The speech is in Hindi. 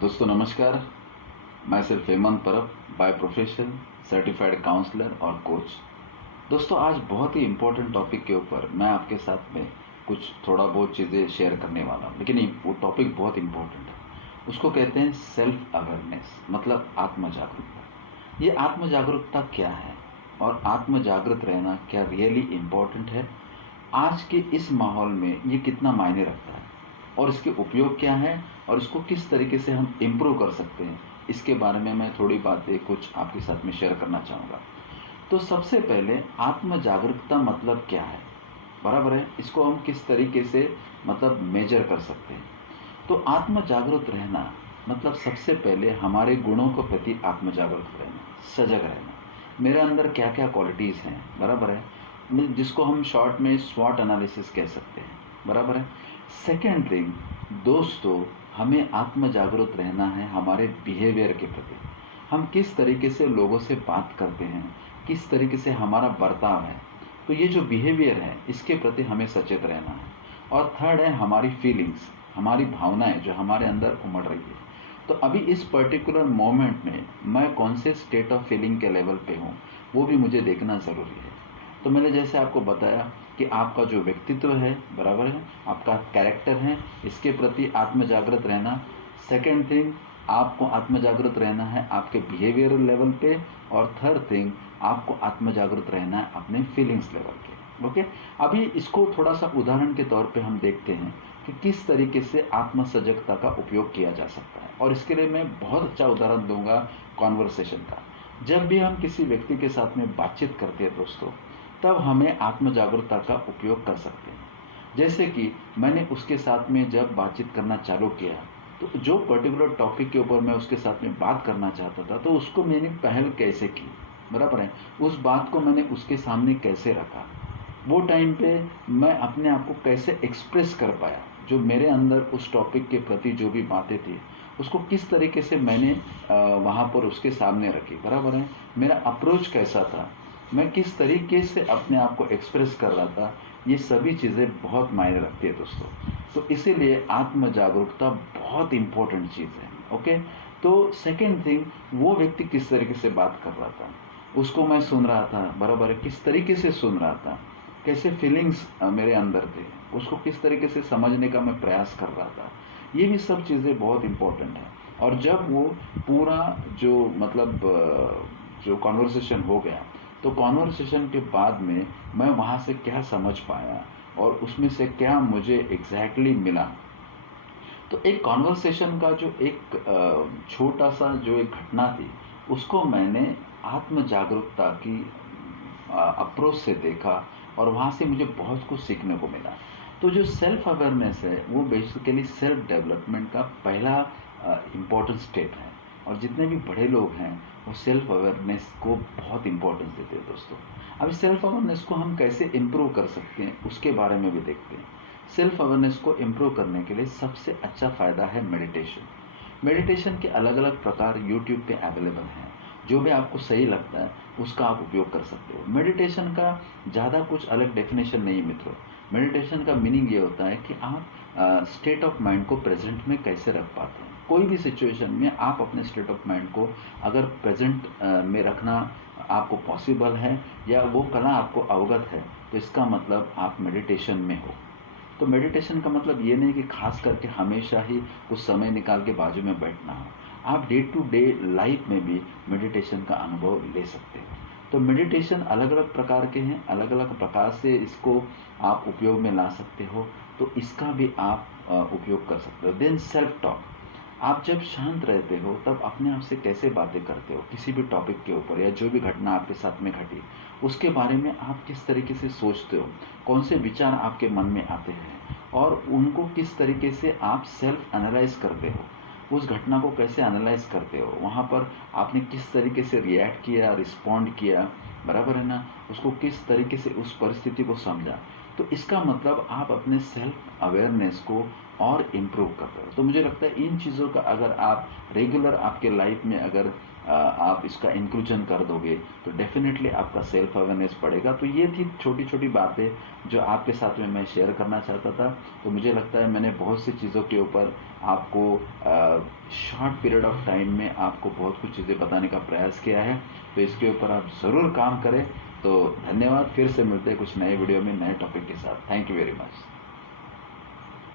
दोस्तों नमस्कार। मैं सिर्फ हेमंत परब, बाय प्रोफेशन सर्टिफाइड काउंसलर और कोच। दोस्तों आज बहुत ही इम्पोर्टेंट टॉपिक के ऊपर मैं आपके साथ में कुछ थोड़ा बहुत चीज़ें शेयर करने वाला हूँ, लेकिन वो टॉपिक बहुत इम्पोर्टेंट है। उसको कहते हैं सेल्फ अवेयरनेस, मतलब आत्म जागरूकता। ये आत्म जागरूकता क्या है और आत्म जागृत रहना क्या रियली इम्पोर्टेंट है, आज के इस माहौल में ये कितना मायने रखता है और इसके उपयोग क्या है और इसको किस तरीके से हम इम्प्रूव कर सकते हैं, इसके बारे में मैं थोड़ी बातें कुछ आपके साथ में शेयर करना चाहूँगा। तो सबसे पहले आत्म जागरूकता मतलब क्या है, बराबर है, इसको हम किस तरीके से मतलब मेजर कर सकते हैं। तो आत्म जागरूक रहना मतलब सबसे पहले हमारे गुणों के प्रति आत्म जागरूक रहना, सजग रहना। मेरे अंदर क्या क्या क्वालिटीज़ हैं, बराबर है, जिसको हम शॉर्ट में स्वॉट एनालिसिस कह सकते हैं, बराबर है। सेकेंड थिंग, दोस्तों, हमें आत्म जागरूक रहना है हमारे बिहेवियर के प्रति। हम किस तरीके से लोगों से बात करते हैं, किस तरीके से हमारा बर्ताव है, तो ये जो बिहेवियर है इसके प्रति हमें सचेत रहना है। और थर्ड है हमारी फीलिंग्स, हमारी भावनाएं जो हमारे अंदर उमड़ रही है। तो अभी इस पर्टिकुलर मोमेंट में मैं कौन से स्टेट ऑफ फीलिंग के लेवल पे हूँ, वो भी मुझे देखना ज़रूरी है। तो मैंने जैसे आपको बताया कि आपका जो व्यक्तित्व है, बराबर है, आपका कैरेक्टर है, इसके प्रति आत्म जागृत रहना। सेकेंड थिंग, आपको आत्म जागृत रहना है आपके बिहेवियर लेवल पे। और थर्ड थिंग, आपको आत्म जागृत रहना है अपने फीलिंग्स लेवल के। ओके, अभी इसको थोड़ा सा उदाहरण के तौर पे हम देखते हैं कि किस तरीके से आत्म सजगता का उपयोग किया जा सकता है। और इसके लिए मैं बहुत अच्छा उदाहरण दूंगा कॉन्वर्सेशन का। जब भी हम किसी व्यक्ति के साथ में बातचीत करते हैं दोस्तों, तब हमें आत्म जागरूकता का उपयोग कर सकते हैं। जैसे कि मैंने उसके साथ में जब बातचीत करना चालू किया, तो जो पर्टिकुलर टॉपिक के ऊपर मैं उसके साथ में बात करना चाहता था, तो उसको मैंने पहल कैसे की, बराबर है, उस बात को मैंने उसके सामने कैसे रखा, वो टाइम पे मैं अपने आप को कैसे एक्सप्रेस कर पाया, जो मेरे अंदर उस टॉपिक के प्रति जो भी बातें थी उसको किस तरीके से मैंने वहाँ पर उसके सामने रखी, बराबर है, मेरा अप्रोच कैसा था, मैं किस तरीके से अपने आप को एक्सप्रेस कर रहा था, ये सभी चीज़ें बहुत मायने रखती है दोस्तों। तो इसीलिए आत्म जागरूकता बहुत इंपॉर्टेंट चीज़ है। ओके, तो सेकेंड थिंग, वो व्यक्ति किस तरीके से बात कर रहा था, उसको मैं सुन रहा था, बराबर है, किस तरीके से सुन रहा था, कैसे फीलिंग्स मेरे अंदर थे, उसको किस तरीके से समझने का मैं प्रयास कर रहा था, ये भी सब चीज़ें बहुत इंपॉर्टेंट है। और जब वो पूरा जो मतलब जो कॉन्वर्सेशन हो गया, तो कॉन्वर्सेशन के बाद में मैं वहाँ से क्या समझ पाया और उसमें से क्या मुझे एग्जैक्टली मिला। तो एक कॉन्वर्सेशन का जो एक छोटा सा जो एक घटना थी, उसको मैंने आत्म जागरूकता की अप्रोच से देखा और वहाँ से मुझे बहुत कुछ सीखने को मिला। तो जो सेल्फ अवेयरनेस है वो बेसिकली सेल्फ डेवलपमेंट का पहला इम्पोर्टेंट स्टेप है। और जितने भी बड़े लोग हैं वो सेल्फ अवेयरनेस को बहुत इंपॉर्टेंस देते हैं दोस्तों। अब इस सेल्फ अवेयरनेस को हम कैसे इम्प्रूव कर सकते हैं उसके बारे में भी देखते हैं। सेल्फ अवेयरनेस को इम्प्रूव करने के लिए सबसे अच्छा फ़ायदा है मेडिटेशन। मेडिटेशन के अलग अलग प्रकार यूट्यूब पे अवेलेबल हैं, जो भी आपको सही लगता है उसका आप उपयोग कर सकते हो। मेडिटेशन का ज़्यादा कुछ अलग डेफिनेशन नहीं मित्रों। मेडिटेशन का मीनिंग ये होता है कि आप स्टेट ऑफ माइंड को प्रेजेंट में कैसे रख पाते हैं। कोई भी सिचुएशन में आप अपने स्टेट ऑफ माइंड को अगर प्रेजेंट में रखना आपको पॉसिबल है या वो कला आपको अवगत है, तो इसका मतलब आप मेडिटेशन में हो। तो मेडिटेशन का मतलब ये नहीं कि खास करके हमेशा ही कुछ समय निकाल के बाजू में बैठना हो। आप डे टू डे लाइफ में भी मेडिटेशन का अनुभव ले सकते हो। तो मेडिटेशन अलग अलग प्रकार के हैं, अलग अलग प्रकार से इसको आप उपयोग में ला सकते हो। तो इसका भी आप उपयोग कर सकते हो। देन सेल्फ टॉक, आप जब शांत रहते हो तब अपने आप से कैसे बातें करते हो, किसी भी टॉपिक के ऊपर या जो भी घटना आपके साथ में घटी उसके बारे में आप किस तरीके से सोचते हो, कौन से विचार आपके मन में आते हैं और उनको किस तरीके से आप सेल्फ एनालाइज करते हो, उस घटना को कैसे एनालाइज करते हो, वहाँ पर आपने किस तरीके से रिएक्ट किया, रिस्पॉन्ड किया, बराबर है ना, उसको किस तरीके से उस परिस्थिति को समझा। तो इसका मतलब आप अपने सेल्फ अवेयरनेस को और इम्प्रूव कर रहे हो। तो मुझे लगता है इन चीज़ों का अगर आप रेगुलर आपके लाइफ में अगर आप इसका इंक्लूजन कर दोगे तो डेफिनेटली आपका सेल्फ अवेयरनेस बढ़ेगा। तो ये थी छोटी छोटी बातें जो आपके साथ में मैं शेयर करना चाहता था। तो मुझे लगता है मैंने बहुत सी चीज़ों के ऊपर आपको शॉर्ट पीरियड ऑफ टाइम में आपको बहुत कुछ चीज़ें बताने का प्रयास किया है। तो इसके ऊपर आप ज़रूर काम करें। तो धन्यवाद, फिर से मिलते हैं कुछ नए वीडियो में नए टॉपिक के साथ। Thank you very much.